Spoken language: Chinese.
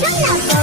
生老公。